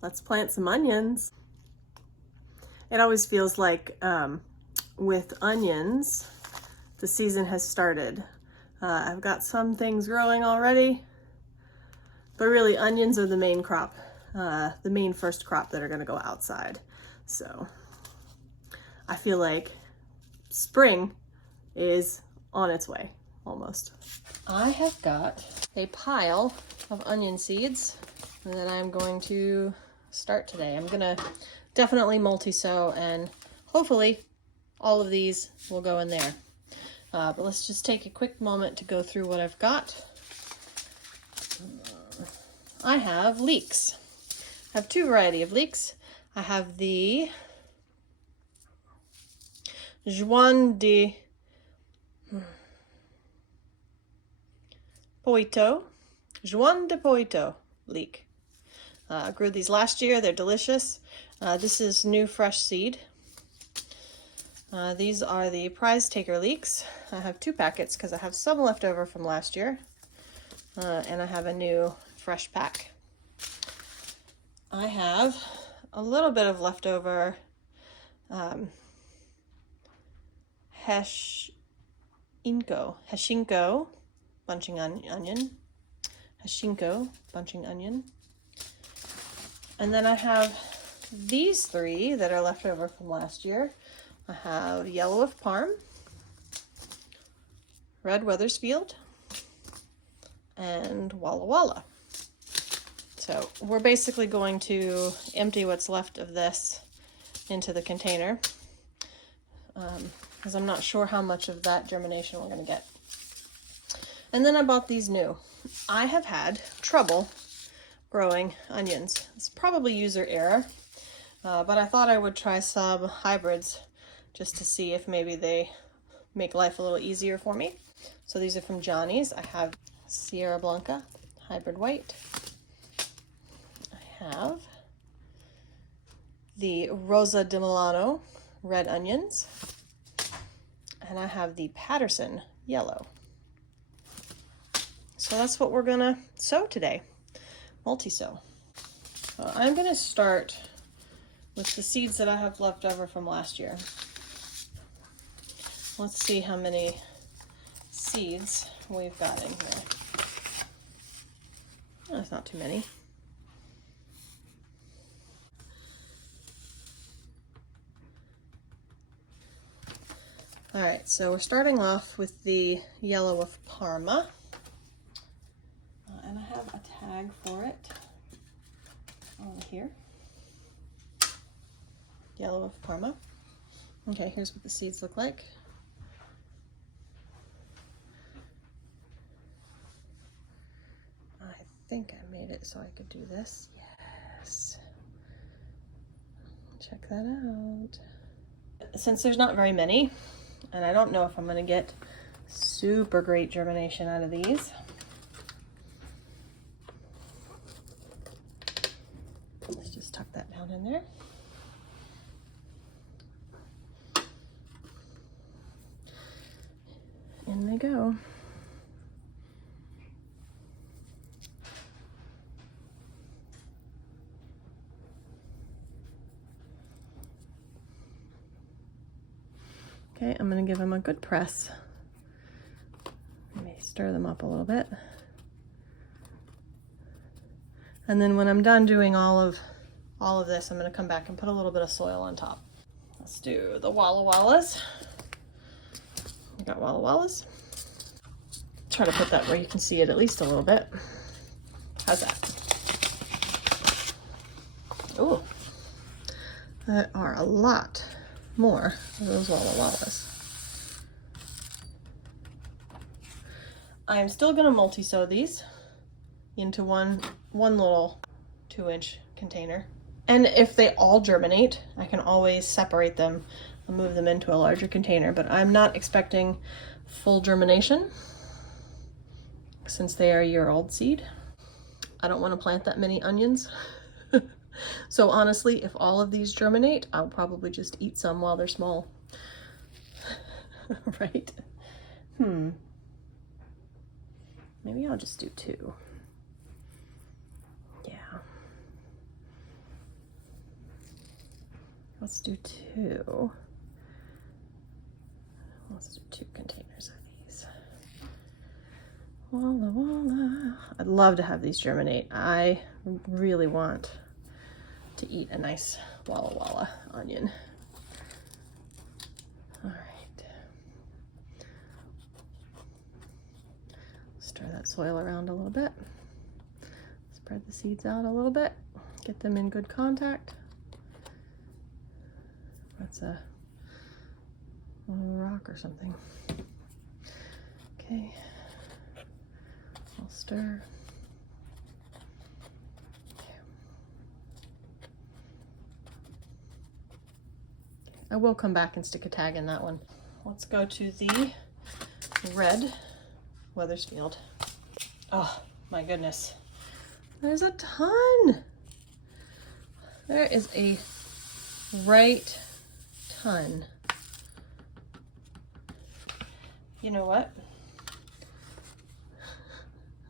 let's plant some onions. It always feels like with onions, the season has started. I've got some things growing already, but really onions are the main crop, the main first crop that are gonna go outside. So I feel like spring is on its way, almost. I have got a pile of onion seeds that I'm going to start today. I'm gonna definitely multi-sow, and hopefully all of these will go in there. But let's just take a quick moment to go through what I've got. I have leeks. I have two varieties of leeks. I have the Juan de Poito leek. I grew these last year. They're delicious. This is new fresh seed. These are the prize taker leeks. I have 2 packets because I have some left over from last year. And I have a new fresh pack. I have a little bit of leftover Heshinko bunching onion. Heshinko bunching onion. And then I have these 3 that are left over from last year. I have yellow of Parm, red Weathersfield, and Walla Walla. So we're basically going to empty what's left of this into the container, because I'm not sure how much of that germination we're going to get. And then I bought these new. I have had trouble growing onions. It's probably user error, but I thought I would try some hybrids just to see if maybe they make life a little easier for me. So these are from Johnny's. I have Sierra Blanca hybrid white. I have the Rosa di Milano red onions. And I have the Patterson yellow. So that's what we're gonna sow today, multi-sow. I'm gonna start with the seeds that I have left over from last year. Let's see how many seeds we've got in here. Oh, that's not too many. All right, so we're starting off with the yellow of Parma. And I have a tag for it on here. Yellow of Parma. Okay, here's what the seeds look like. I think I made it so I could do this. Yes. Check that out. Since there's not very many, and I don't know if I'm going to get super great germination out of these, let's just tuck that down in there. In they go. Okay, I'm going to give them a good press. Let me stir them up a little bit. And then when I'm done doing all of this, I'm going to come back and put a little bit of soil on top. Let's do the Walla Wallas. You got Walla Wallas. Try to put that where you can see it at least a little bit. How's that? Oh, there are a lot more of those Walla Wallas. I'm still going to multi-sow these into one little 2-inch container. And if they all germinate, I can always separate them and move them into a larger container, but I'm not expecting full germination since they are a year-old seed. I don't want to plant that many onions. So honestly, if all of these germinate, I'll probably just eat some while they're small. Right? Maybe I'll just do 2. Yeah. let's do 2. Let's do 2 containers of these. Walla walla. I'd love to have these germinate. I really want to eat a nice Walla Walla onion. All right. Stir that soil around a little bit. Spread the seeds out a little bit. Get them in good contact. That's a rock or something. Okay. I'll stir. I will come back and stick a tag in that one. Let's go to the red Weathersfield. Oh my goodness. There's a ton. There is a right ton. You know what?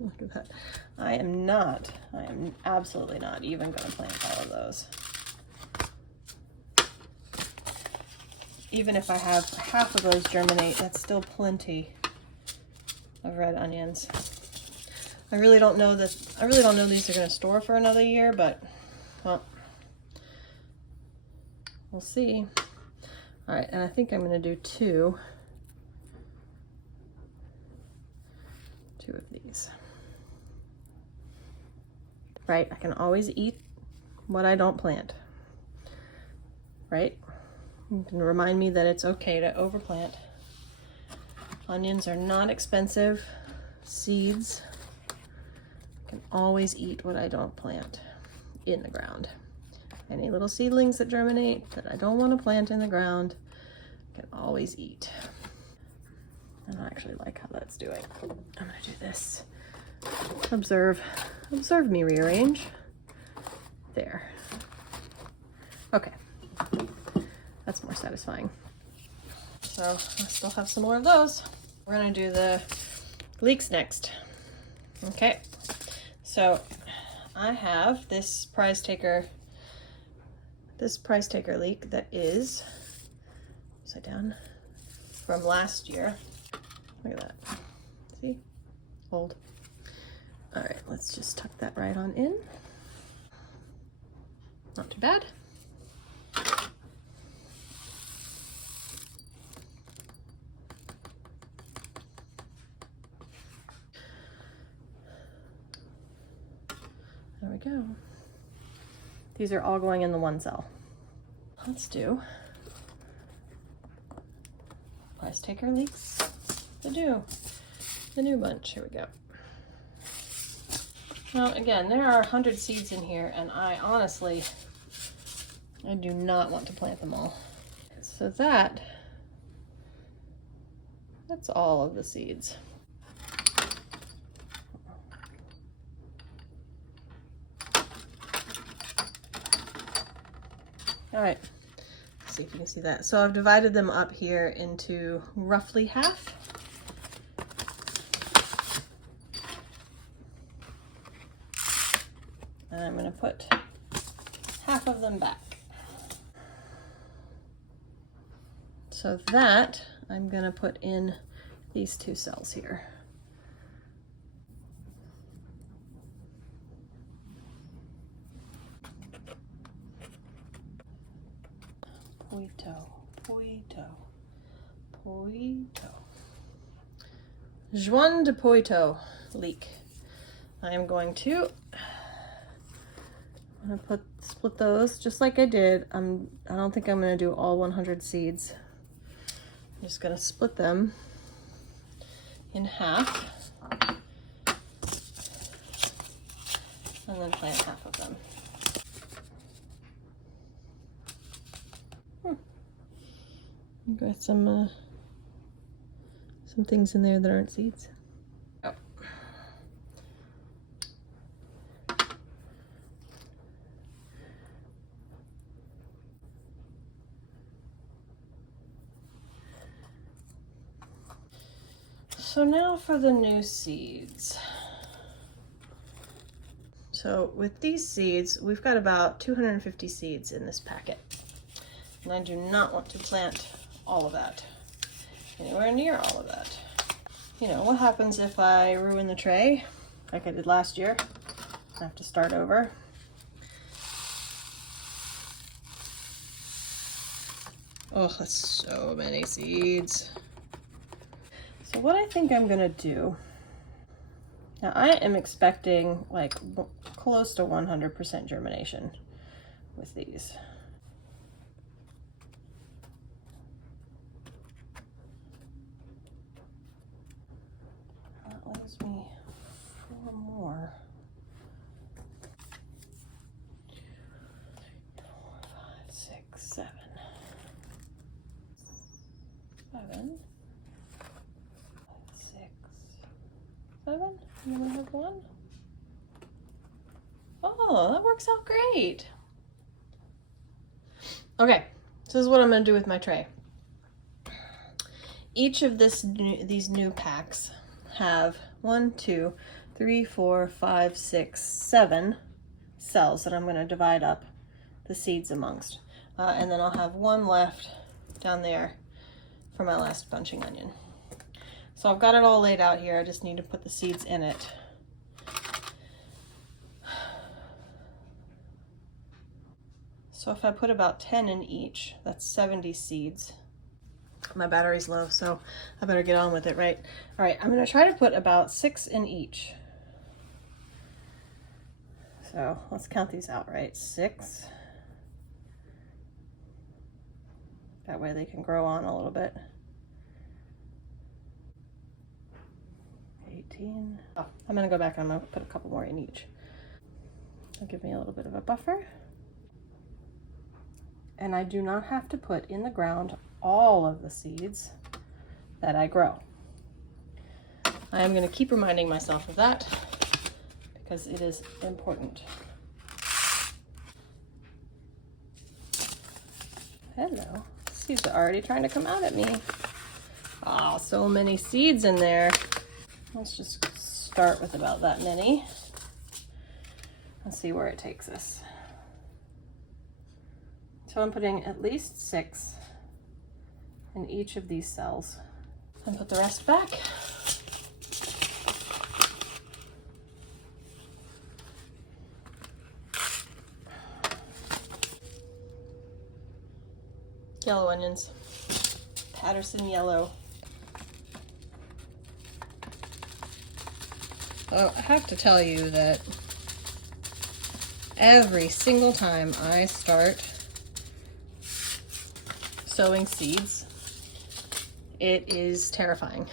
Look at that. I am absolutely not even going to plant all of those. Even if I have half of those germinate, that's still plenty of red onions. I really don't know these are going to store for another year, but well, we'll see. All right, and I think I'm going to do two of these. Right, I can always eat what I don't plant. Right? You can remind me that it's okay to overplant. Onions are not expensive seeds. I can always eat what I don't plant in the ground. Any little seedlings that germinate that I don't want to plant in the ground, I can always eat. And I actually like how that's doing. I'm gonna do this. Observe me rearrange. There. Okay. That's more satisfying. So I still have some more of those. We're gonna do the leeks next. Okay. So I have this prize taker leek that is upside down from last year. Look at that. See? Old. All right, let's just tuck that right on in. Not too bad. There we go. These are all going in the one cell. Let's do prize taker leeks. The new bunch. Here we go. Now again, there are 100 seeds in here, and I do not want to plant them all. So that's all of the seeds. All right, let's see if you can see that. So I've divided them up here into roughly half. And I'm going to put half of them back. So that I'm going to put in these 2 cells here. Poito. Joan de Poito leek. I am going to split those just like I did. I don't think I'm going to do all 100 seeds. I'm just going to split them in half and then plant half of them. Got some things in there that aren't seeds. Oh. So now for the new seeds. So with these seeds, we've got about 250 seeds in this packet. And I do not want to plant all of that, anywhere near all of that. You know, what happens if I ruin the tray, like I did last year? I have to start over. Oh, that's so many seeds. So what I think I'm gonna do, now I am expecting like close to 100% germination with these. That leaves me 4 more. 4, 5, 6, 7. 7. 6, 7. You only have 1. Oh, that works out great. Okay, so this is what I'm going to do with my tray. Each of these new packs have 1, 2, 3, 4, 5, 6, 7 cells that I'm going to divide up the seeds amongst. And then I'll have 1 left down there for my last bunching onion. So I've got it all laid out here. I just need to put the seeds in it. So if I put about 10 in each, that's 70 seeds. My battery's low, so I better get on with it, right? All right, I'm gonna try to put about 6 in each. So let's count these out, right? 6. That way they can grow on a little bit. 18. Oh, I'm gonna go back and I'm gonna put a couple more in each. That'll give me a little bit of a buffer. And I do not have to put in the ground all of the seeds that I grow. I am going to keep reminding myself of that because it is important. Hello. Seeds are already trying to come out at me. Oh, so many seeds in there. Let's just start with about that many. Let's see where it takes us. So I'm putting at least 6 in each of these cells. And put the rest back. Yellow onions. Patterson yellow. Well, I have to tell you that every single time I start sowing seeds, it is terrifying.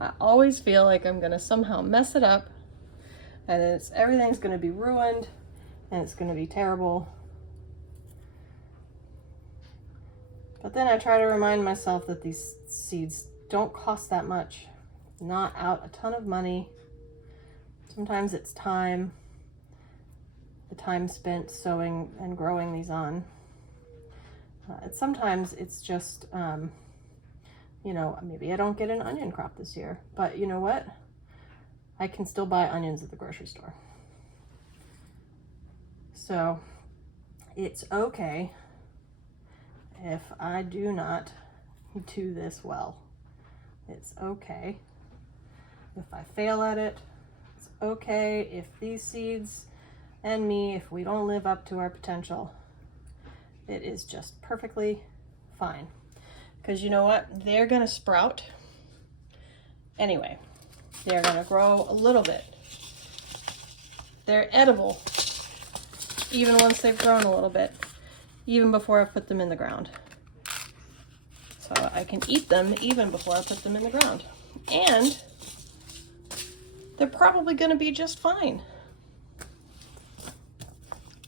I always feel like I'm gonna somehow mess it up and everything's gonna be ruined and it's gonna be terrible. But then I try to remind myself that these seeds don't cost that much, not out a ton of money. Sometimes it's time, the time spent sowing and growing these on. Sometimes it's just, you know, maybe I don't get an onion crop this year, but you know what? I can still buy onions at the grocery store. So it's okay if I do not do this well. It's okay if I fail at it. It's okay if these seeds and me, if we don't live up to our potential. It is just perfectly fine. Because you know what? They're gonna sprout anyway. They're gonna grow a little bit. They're edible even once they've grown a little bit, even before I put them in the ground. So I can eat them even before I put them in the ground. And they're probably gonna be just fine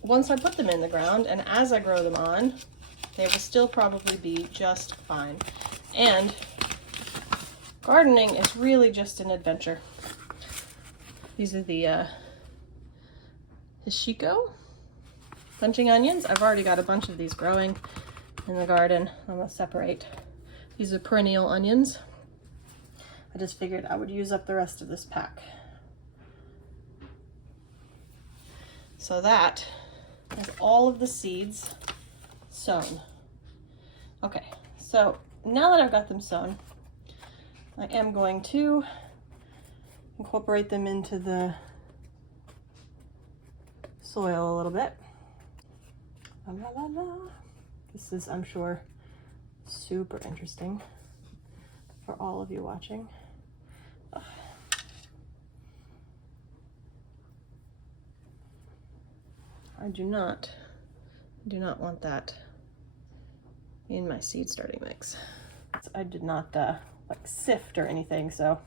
once I put them in the ground, and as I grow them on, they will still probably be just fine. And gardening is really just an adventure. These are the Hishiko bunching onions. I've already got a bunch of these growing in the garden. I'm gonna separate. These are perennial onions. I just figured I would use up the rest of this pack. So that has all of the seeds sown. Okay, so now that I've got them sown, I am going to incorporate them into the soil a little bit. La, la, la, la. This is, I'm sure, super interesting for all of you watching. Ugh. I do not want that in my seed starting mix. I did not like sift or anything, so.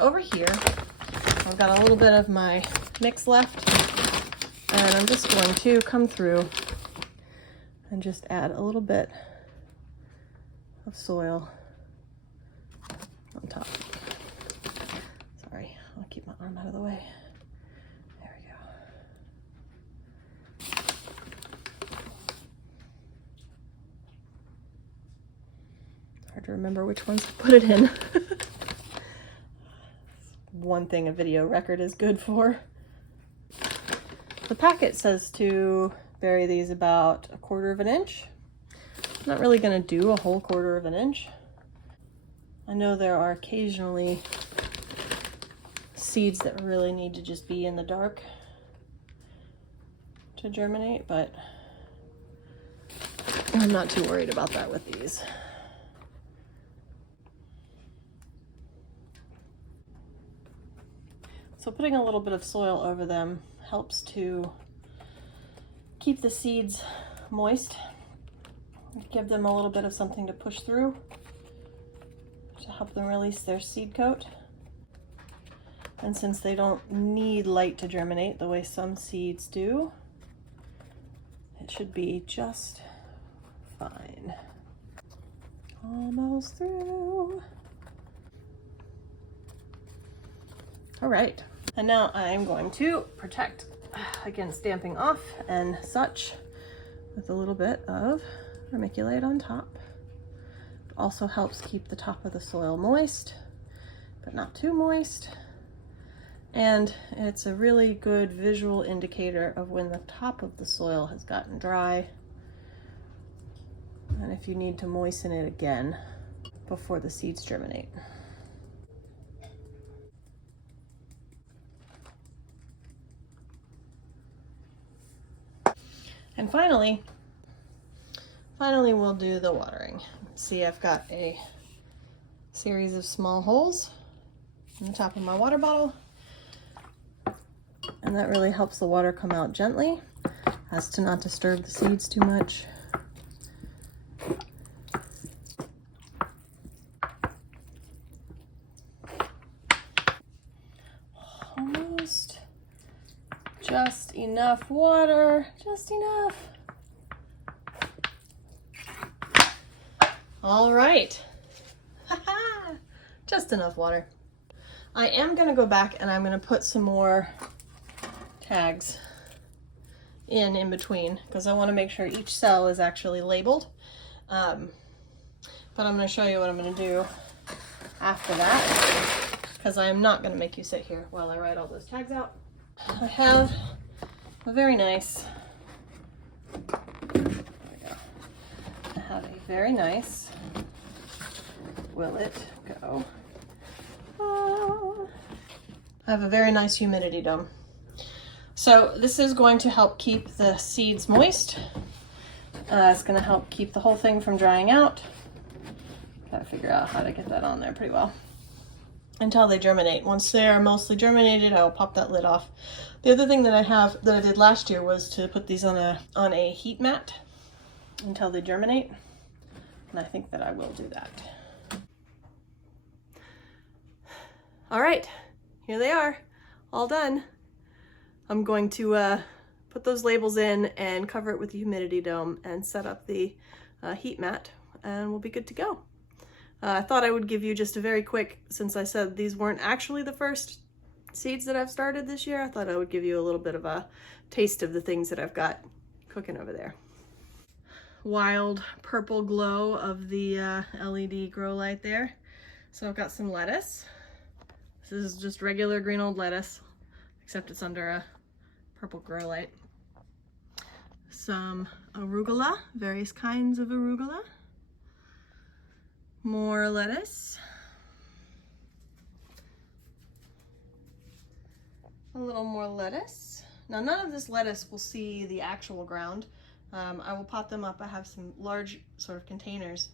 Over here, I've got a little bit of my mix left, and I'm just going to come through and just add a little bit of soil on top. Sorry, I'll keep my arm out of the way. There we go. Hard to remember which ones to put it in. One thing a video record is good for. The packet says to bury these about 1/4 of an inch. I'm not really going to do a whole 1/4 of an inch. I know there are occasionally seeds that really need to just be in the dark to germinate, but I'm not too worried about that with these. So putting a little bit of soil over them helps to keep the seeds moist, give them a little bit of something to push through to help them release their seed coat. And since they don't need light to germinate the way some seeds do, it should be just fine. Almost through. All right. And now I'm going to protect against damping off and such with a little bit of vermiculite on top. It also helps keep the top of the soil moist, but not too moist. And it's a really good visual indicator of when the top of the soil has gotten dry and if you need to moisten it again before the seeds germinate. And finally we'll do the watering. See, I've got a series of small holes in the top of my water bottle, and that really helps the water come out gently as to not disturb the seeds too much. Almost. Just enough water, just enough. All right, just enough water. I am gonna go back and I'm gonna put some more tags in between because I wanna make sure each cell is actually labeled. But I'm gonna show you what I'm gonna do after that because I am not gonna make you sit here while I write all those tags out. I have a very nice, will it go? I have a very nice humidity dome. So this is going to help keep the seeds moist. It's going to help keep the whole thing from drying out. Gotta figure out how to get that on there pretty well until they germinate. Once they're mostly germinated, I will pop that lid off. The other thing that I did last year was to put these on a heat mat until they germinate, and I think that I will do that. All right, here they are, all done. I'm going to put those labels in and cover it with the humidity dome and set up the heat mat, and we'll be good to go. I thought I would give you just a very quick, since I said these weren't actually the first seeds that I've started this year, I thought I would give you a little bit of a taste of the things that I've got cooking over there. Wild purple glow of the LED grow light there. So I've got some lettuce. This is just regular green old lettuce, except it's under a purple grow light. some arugula, various kinds of arugula, more lettuce, a little more lettuce. Now none of this lettuce will see the actual ground. I will pot them up. I have some large sort of containers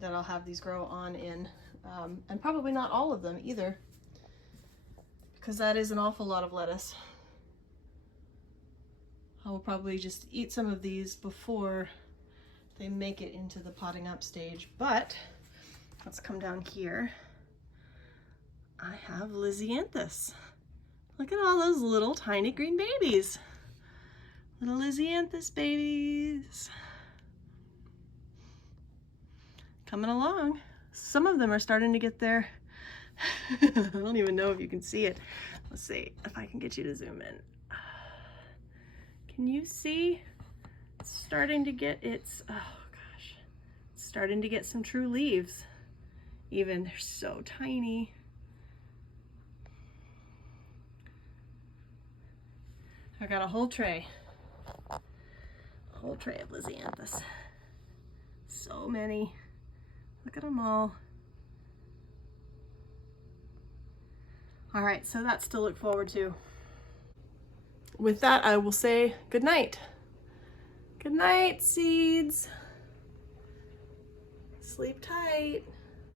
that I'll have these grow on in, and probably not all of them either, because that is an awful lot of lettuce. I will probably just eat some of these before they make it into the potting up stage. But let's come down here. I have Lisianthus. Look at all those little tiny green babies. Little Lisianthus babies. Coming along. Some of them are starting to get there. I don't even know if you can see it. Let's see if I can get you to zoom in. Can you see? It's starting to get its, oh gosh, it's starting to get some true leaves. Even, they're so tiny. I got a whole tray of Lisianthus. So many. Look at them all. All right, so that's to look forward to. With that, I will say good night. Good night, seeds. Sleep tight.